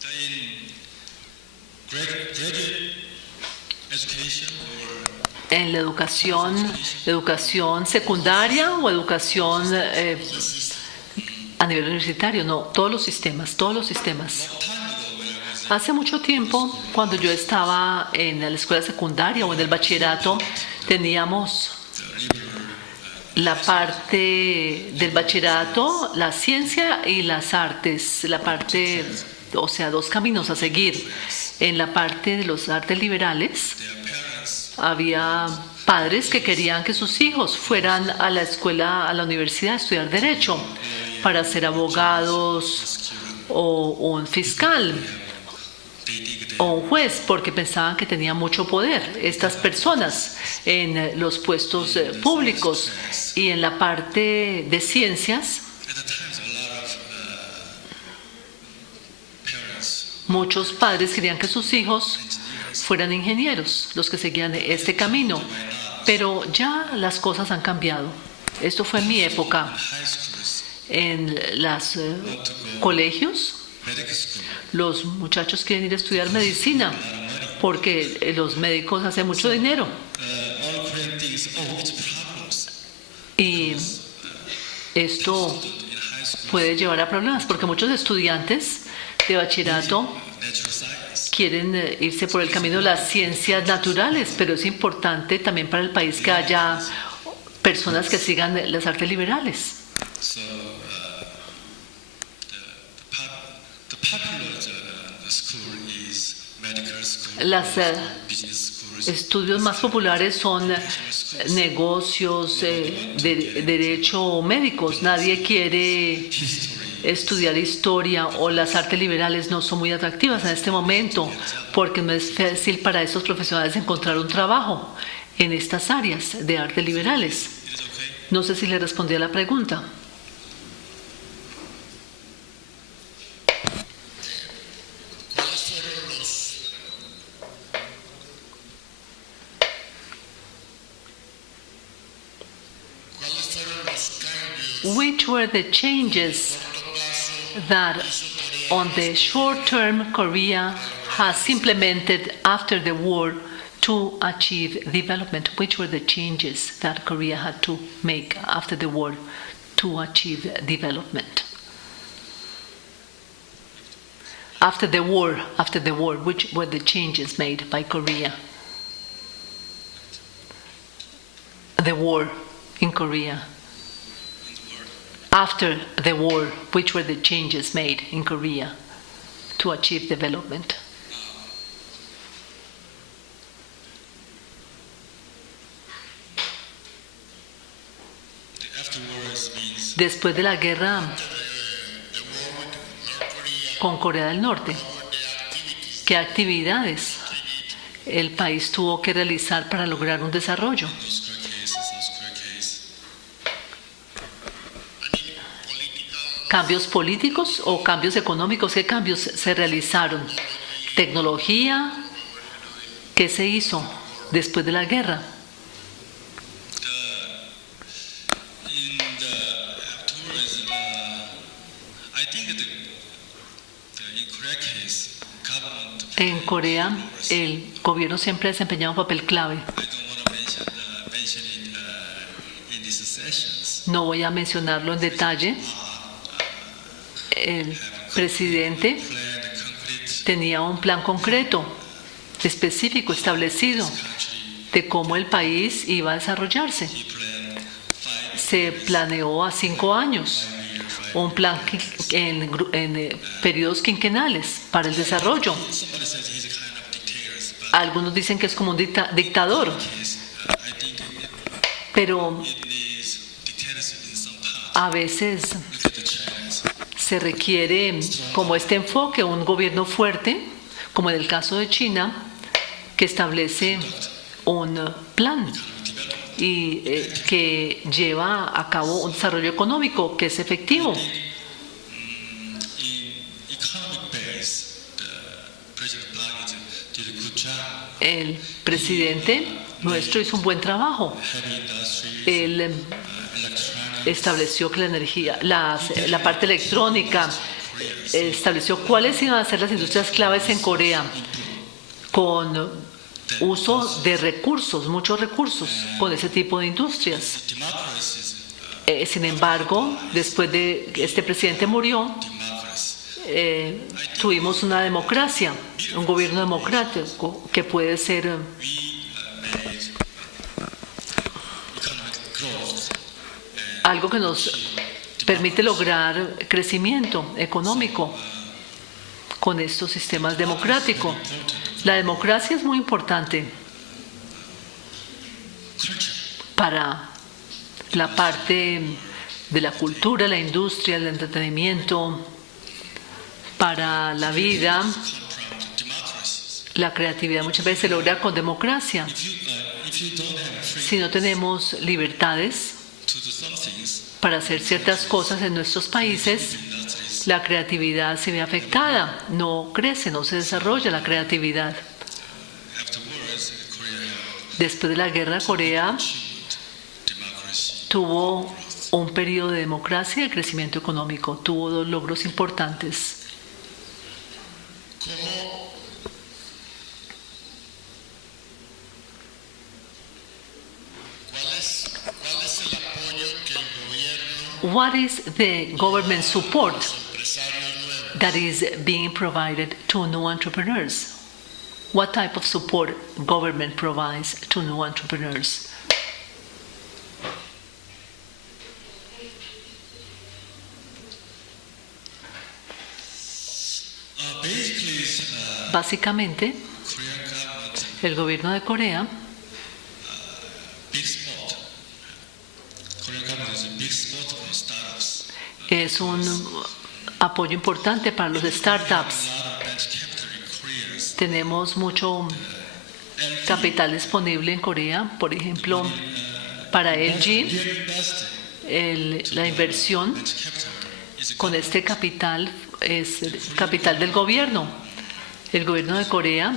In graduate education or En la educación secundaria o educación a nivel universitario, no, todos los sistemas. Hace mucho tiempo, cuando yo estaba en la escuela secundaria o en el bachillerato, teníamos la parte del bachillerato, la ciencia y las artes, la parte, o sea, dos caminos a seguir. En la parte de los artes liberales, había padres que querían que sus hijos fueran a la escuela, a la universidad a estudiar derecho para ser abogados o un fiscal o un juez, porque pensaban que tenían mucho poder estas personas en los puestos públicos. Y en la parte de ciencias, at the times a lot of parents muchos padres querían que sus hijos fueran ingenieros, los que seguían este camino. Pero ya las cosas han cambiado. Esto fue en mi época. high schools En los colegios, medical school los muchachos quieren ir a estudiar medicina porque los médicos hacen mucho dinero. all Korean things with problems Y esto in high school puede llevar a problemas porque muchos estudiantes de bachillerato natural science quieren irse por el camino de las ciencias naturales, pero es importante también para el país que haya personas que sigan las artes liberales. so the popular school is medical school Las business schools estudios más populares son negocios, derecho o médicos. Nadie quiere estudiar historia, o las artes liberales no son muy atractivas en este momento porque no es fácil para estos profesionales encontrar un trabajo en estas áreas de artes liberales. No sé si le respondí a la pregunta. which were the changes that on the short term Korea has implemented after the war to achieve development? Which were the changes that Korea had to make after the war to achieve development? After the war, which were the changes made by Korea? The war in Korea. After the war, which were the changes made in Korea to achieve development? Afterwards means Después de la guerra con Corea del Norte, ¿qué actividades el país tuvo que realizar para lograr un desarrollo? ¿Cambios políticos o cambios económicos? ¿Qué cambios se realizaron? ¿Tecnología? ¿Qué se hizo después de la guerra? in the afterwards, I think that in Korea case, government. En Corea, el gobierno siempre ha desempeñado un papel clave. I don't want to mention it in these sessions. No voy a mencionarlo en detalle. El presidente Plan concrete tenía un plan concreto, específico, establecido, de cómo el país iba a desarrollarse. plan Se planeó a 5 años, un plan en periodos quinquenales para el desarrollo. somebody says he's a kind of dictator, but Algunos dicen que es como un dictador, I think pero it needs dictatorship in some part. a veces Look at the Chinese. se requiere como este enfoque, un gobierno fuerte, como en el caso de China, que establece un plan y que lleva a cabo un desarrollo económico que es efectivo. In economic base, the President Park did a good job. El presidente nuestro hizo un buen trabajo. Heavy industry, Él electronics, estableció que la energía, la parte electrónica, estableció cuáles iban a ser las industrias claves en Corea, con uso de recursos, muchos recursos, con ese tipo de industrias. democracies, Sin embargo, después de que este presidente murió, tuvimos una democracia, un gobierno democrático que puede ser economic growth. algo que nos permite lograr crecimiento económico con estos sistemas democráticos. La democracia es muy importante para la parte de la cultura, la industria, el entretenimiento, para la vida, la creatividad muchas veces se logra con democracia. If you don't have free Si no tenemos libertades to do some things, para hacer ciertas cosas en nuestros países, industries, la creatividad se ve afectada, no crece, no se desarrolla la creatividad. afterwards, Korea Después de la guerra, Corea democracy. tuvo un periodo de democracia y de crecimiento económico, tuvo 2 logros importantes. ¿Cuál es el apoyo que el gobierno What is the government support empresario nuevo that is being provided to new entrepreneurs? What type of support government provides to new entrepreneurs? basically Básicamente, Korean government el gobierno de Corea big spot. Korean government is a big spot for startups. es un apoyo importante para los startups. A lot of venture capital in Korea. Tenemos mucho capital disponible en Corea, por ejemplo, para LG, Here invested la inversión venture capital is a con este capital es capital del gobierno. El gobierno de Corea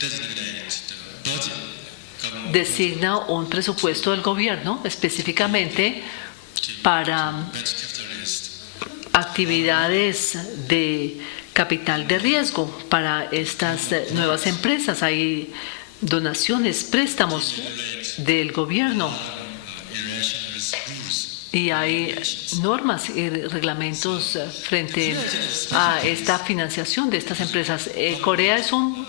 designated the budget. Government designa un presupuesto del gobierno específicamente para venture capitalists. actividades de capital de riesgo para estas nuevas empresas. Hay donaciones, préstamos del gobierno Irrational rules. y hay normas y reglamentos frente a esta financiación de estas empresas. Corea es un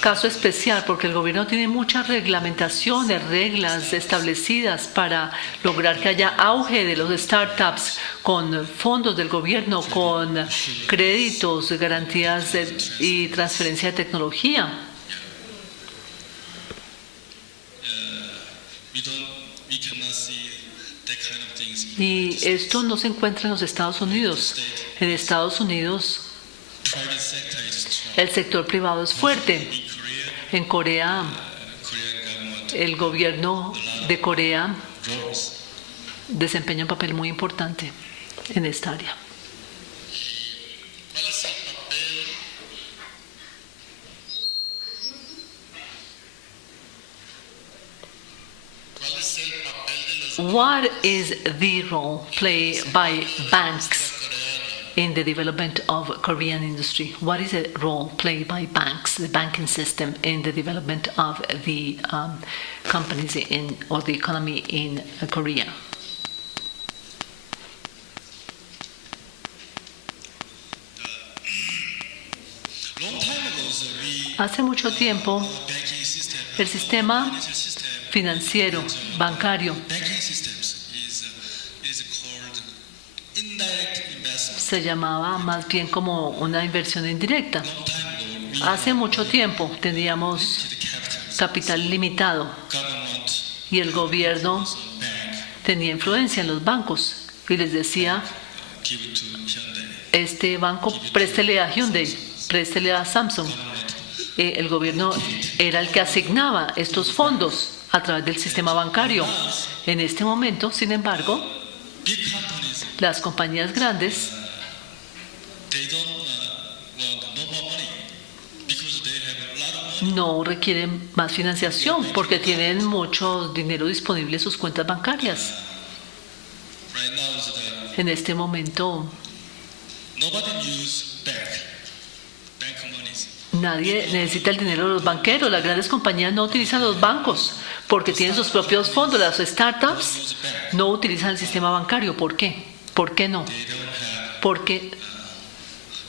caso especial porque el gobierno tiene muchas reglamentaciones, reglas establecidas para lograr que haya auge de los startups con fondos del gobierno, con créditos, garantías y transferencia de tecnología. We cannot see that kind of things. Y esto no se encuentra en los Estados Unidos. En Estados Unidos Private sector is strong. el sector privado es fuerte. In Korea, En Corea, Korean government el gobierno de Corea roles. desempeña un papel muy importante en esta área. ¿Cuál es el papel? ¿Cuál es el papel de los What is the role played by banks in the development of Korean industry? What is the role played by banks, the banking system, in the development of the companies in or the economy in Korea? long time ago? So we Hace mucho tiempo, banking system, el sistema financial system, financiero, bancario, banking systems is called indirect investment. se llamaba más bien como una inversión indirecta. Long time ago, we Hace mucho tiempo teníamos the capital capital limitado government y el gobierno bank tenía influencia en los bancos y les decía, give to Hyundai. este banco préstele a Hyundai, préstele a Samsung. El gobierno era el que asignaba estos fondos a través del sistema bancario. En este momento, sin embargo, Big companies las compañías grandes they don't want no more money because they have a lot of money. no requieren más financiación porque tienen mucho dinero disponible en sus cuentas bancarias. Right now is the En este momento, nobody use bank monies. nadie necesita el dinero de los banqueros. Las grandes compañías no utilizan los bancos porque tienen sus propios fondos. Las startups no utilizan el sistema bancario. ¿Por qué? ¿Por qué no? They don't have Porque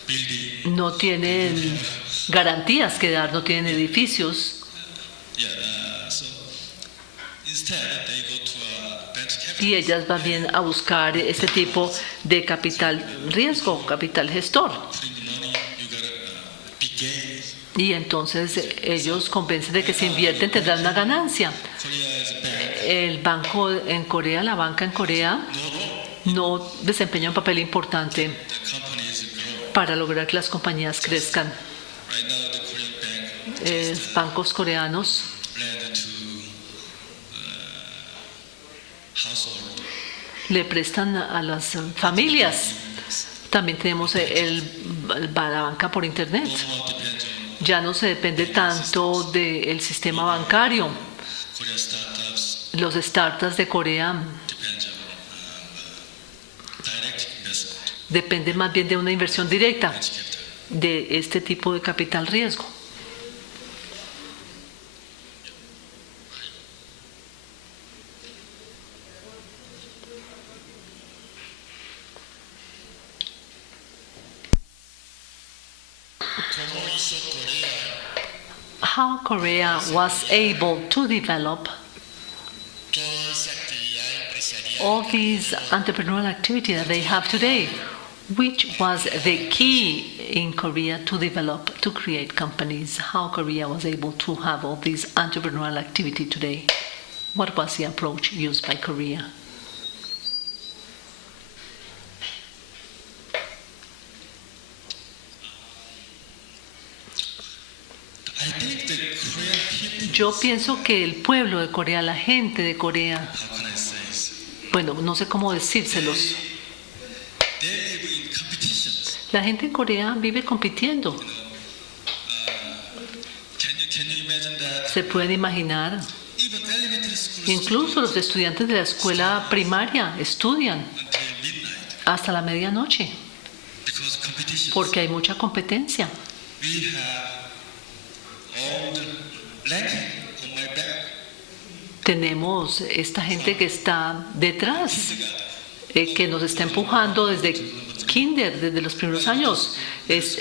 building. no tienen garantías que dar, no tienen edificios. Yeah. So instead they go to a venture capital. Y ellas van bien a buscar este tipo de capital riesgo, capital gestor. Putting the money, you got a big gain. Y entonces ellos convencen de que si invierten tendrán una ganancia. Korea is a bank. El banco en Corea, la banca en Corea, no desempeña un papel importante The companies grow. para lograr que las compañías crezcan. Right now the Korean bank Bancos coreanos lend to household. le prestan a las familias. También tenemos la banca por internet. More depends on Ya no se depende tanto del sistema bancario. Korean startups. Los startups de Corea Depends on direct investment. dependen más bien de una inversión directa Venture capital. de este tipo de capital riesgo. ¿Cómo hizo Corea How Korea was able to develop toda esa actividad empresarial? all these entrepreneurial activity that they have today, which was the key in Korea to develop, to create companies, how Korea was able to have all these entrepreneurial activity today. What was the approach used by Korea? I think the Korean people, Yo pienso que el pueblo de Corea, la gente de Corea, how can I say this? bueno, no sé cómo decírselos, They live in competitions. la gente en Corea vive compitiendo. Can you imagine that Se pueden imaginar even Incluso los estudiantes de la escuela primaria estudian until midnight hasta la medianoche because competition. porque hay mucha competencia. We have all the blanket on my back. Tenemos esta gente que está detrás, que nos está empujando desde kinder, desde los primeros años. Es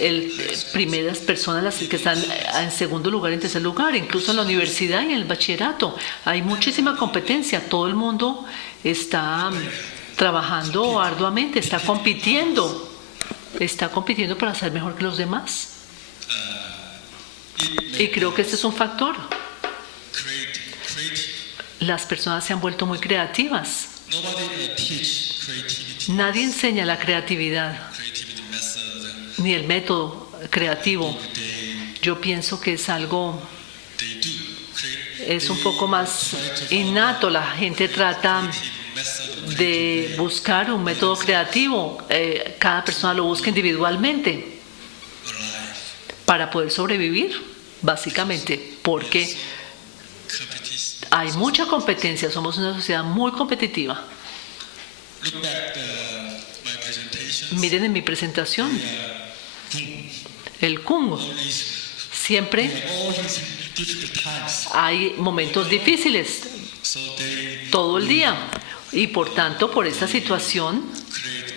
primeras personas las que están en segundo lugar, en tercer lugar, incluso en la universidad y en el bachillerato. Hay muchísima competencia, todo el mundo está trabajando arduamente, está compitiendo para ser mejor que los demás. Y creo que este es un factor. Creative. Las personas se han vuelto muy creativas. Nobody teach creativity. Nadie enseña la creatividad Creativity method. ni el método creativo. Yo pienso que es algo, They do. Create es un poco más innato. La gente trata method. de buscar un método creativo. Cada persona lo busca individualmente para poder sobrevivir, básicamente, porque Competition. hay mucha competencia. Somos una sociedad muy competitiva. Look back my presentation. Miren en mi presentación, el Kung. Siempre All these difficult times. hay momentos difíciles So they todo el día. Y por tanto, por esta situación, create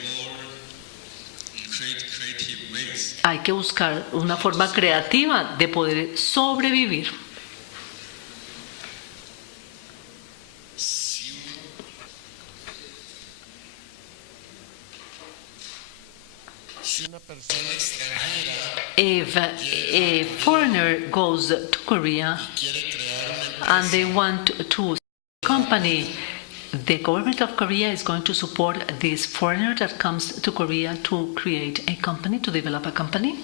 creative ways. hay que buscar una forma creativa de poder sobrevivir. Si una persona extranjera If a foreigner goes to Korea quiere crear una and they want to company, the government of Korea is going to support this foreigner that comes to Korea to create a company, to develop a company.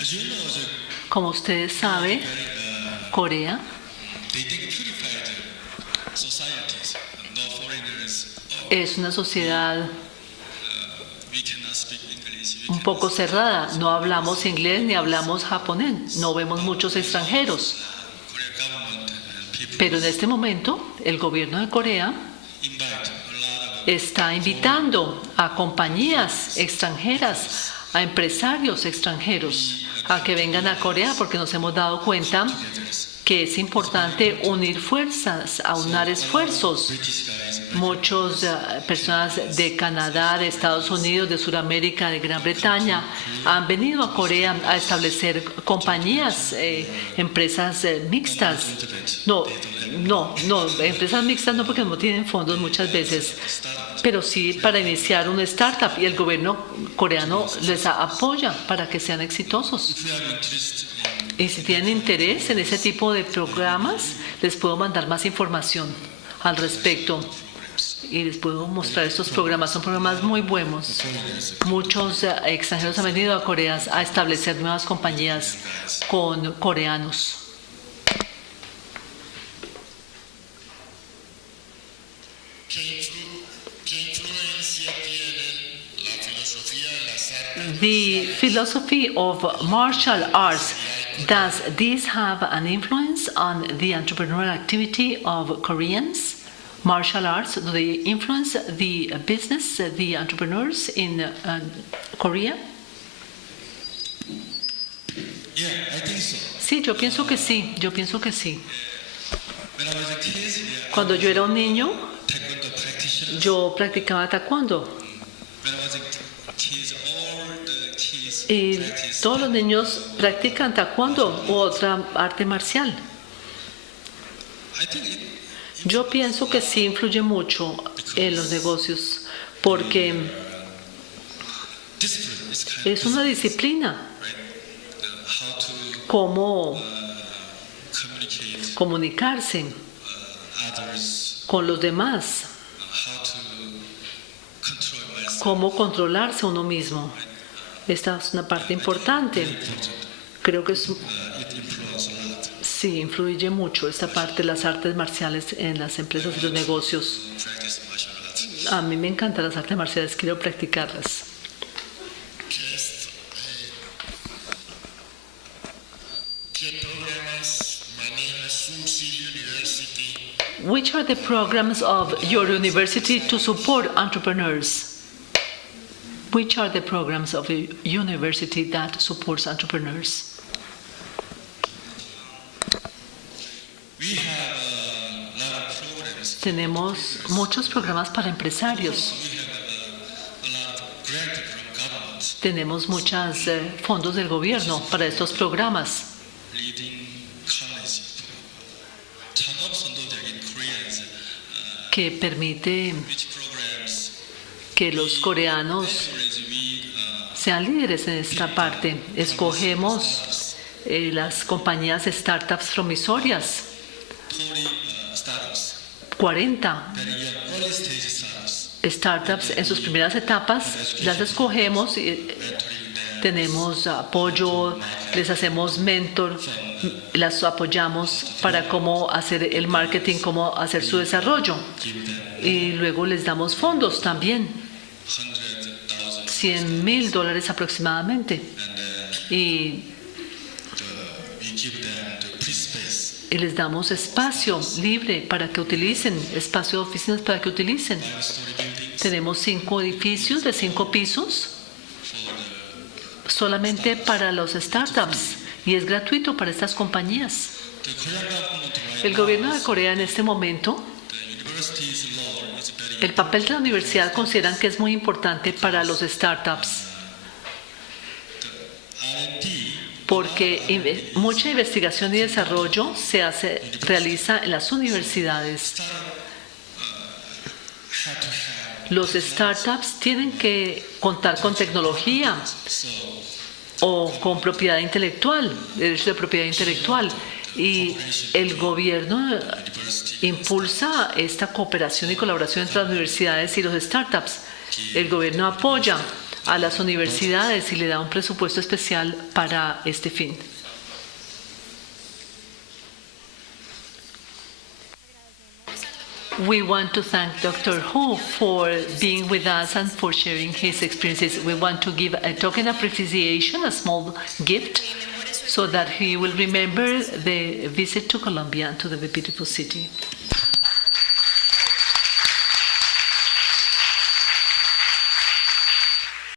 As you know, Como ustedes saben, Corea they think purified societies, no foreigners. es una sociedad We cannot speak English. un poco cerrada. No hablamos inglés ni hablamos japonés. No vemos muchos extranjeros. Korean government and people Pero en este momento, el gobierno de Corea invite a lot of está invitando a compañías extranjeras, a empresarios extranjeros, a que vengan a Corea porque nos hemos dado cuenta que es importante unir fuerzas, aunar esfuerzos. British guys. Muchas personas de Canadá, de Estados Unidos, de Sudamérica, de Gran Bretaña han venido a Corea a establecer compañías, empresas mixtas. No, empresas mixtas no, porque no tienen fondos muchas veces, pero sí para iniciar una startup, y el gobierno coreano les apoya para que sean exitosos. If you are interested Y si tienen interés en ese tipo de programas, les puedo mandar más información al respecto. Y les puedo mostrar estos programas. Son programas muy buenos. Muchos extranjeros han venido a Corea a establecer nuevas compañías con coreanos. ¿Qué influencia tiene la filosofía de las artes? The philosophy of martial arts, does this have an influence on the entrepreneurial activity of Koreans? Martial arts, do they influence the business, the entrepreneurs in Korea? Yeah, I think so. Sí, yo pienso que sí, yo pienso que sí. When I was a kid, yeah, Cuando yo era un niño, taekwondo practitioner. yo practicaba taekwondo When I was a kid, all the kids y practice. todos los niños practican taekwondo u otra arte marcial. I think it, Yo pienso que sí influye mucho en los negocios porque discipline is kind es una disciplina how to cómo communicate comunicarse others, con los demás, how to control myself. cómo controlarse uno mismo. Esta es una parte importante. Creo que It influences a lot. sí influye mucho esta parte de las artes marciales en las empresas y los negocios. Practice martial arts. A mí me encantan las artes marciales, quiero practicarlas. UC University Which are the programs of your university to support entrepreneurs? Which are the programs of a university that supports entrepreneurs? We have a lot of programs. Tenemos muchos programas para empresarios. We have a lot of grant from government, Tenemos muchos fondos del gobierno para estos programas. leading college. 창업 선도적인 Koreans, Que permite which programs que los coreanos we sean líderes en esta parte. Escogemos las compañías startups promisorias, 40 startups, 40 very young, early stage startups, startups en sus primeras etapas, las escogemos y tenemos apoyo, les hacemos mentor, las apoyamos para cómo hacer el marketing, cómo hacer su desarrollo. Y luego les damos fondos también, $100,000, $100,000 aproximadamente. Y we give them the free space. y les damos espacio libre para que utilicen, espacio de oficinas para que utilicen. Story buildings Tenemos 5 edificios de 5 pisos solamente para los startups y es gratuito para estas compañías. the Korean government right El gobierno de Corea en este momento, the university's law is very el papel de la universidad consideran que es muy importante para los startups R&D porque mucha investigación y desarrollo realiza en las universidades. had to have Los startups tienen que contar con tecnología o con propiedad intelectual, derecho de propiedad intelectual. Y el gobierno impulsa esta cooperación y colaboración entre las universidades y los startups. El gobierno apoya a las universidades y le da un presupuesto especial para este fin. We want to thank Dr. Hu for being with us and for sharing his experiences. We want to give a token of appreciation, a small gift, so that he will remember the visit to Colombia and to the beautiful city.